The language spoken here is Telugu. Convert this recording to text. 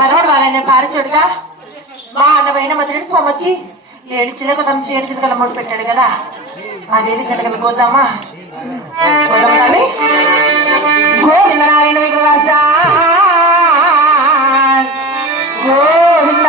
మనోడు వాళ్ళని పారిచోడుగా మా అన్నమైన మధ్య సోమచ్చి ఏడు చిన్న తమచి ఏడు చిలకల మూడు పెట్టాడు కదా. అదేది చిలకలు పోదామా కోదాం గోవింద నారాయణ విగ్రహ గోవింద